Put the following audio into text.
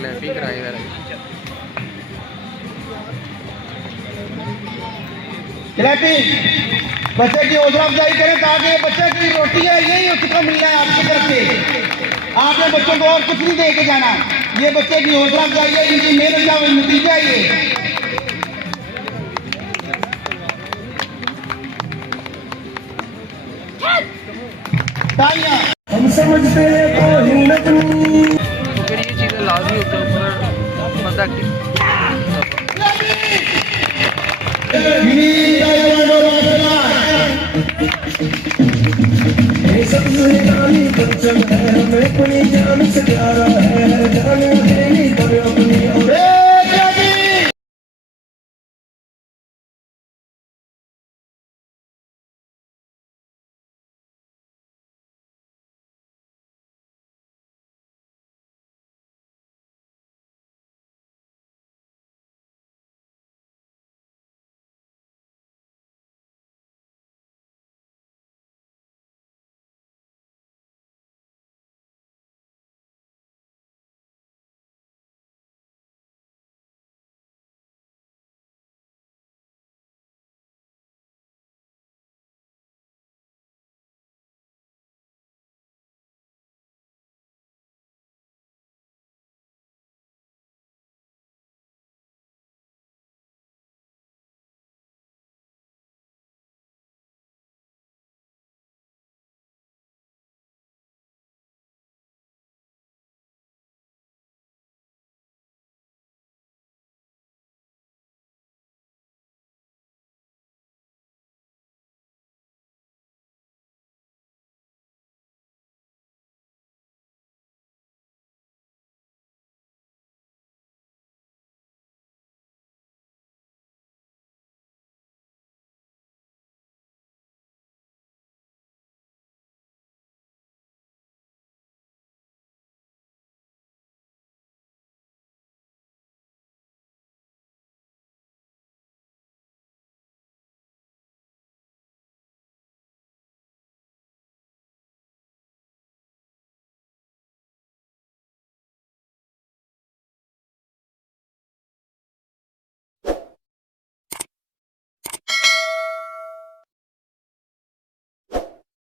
Clapping कराई जा clapping बच्चे की हौसला अफजाई करें ताकि बच्चे की रोटी है, यही उसका मिलना है आपकी तरफ़ से। आपने बच्चों को और कुछ नहीं दे के जाना। ये बच्चे की हौसला है इनकी मेहनत का नतीजा ये। हम समझते हैं तो हिम्मत तो। फिर ये चीज़ें लाजमी होते हैं ऊपर बंदा ये सब जिंदगानी बच्चन है हमें अपनी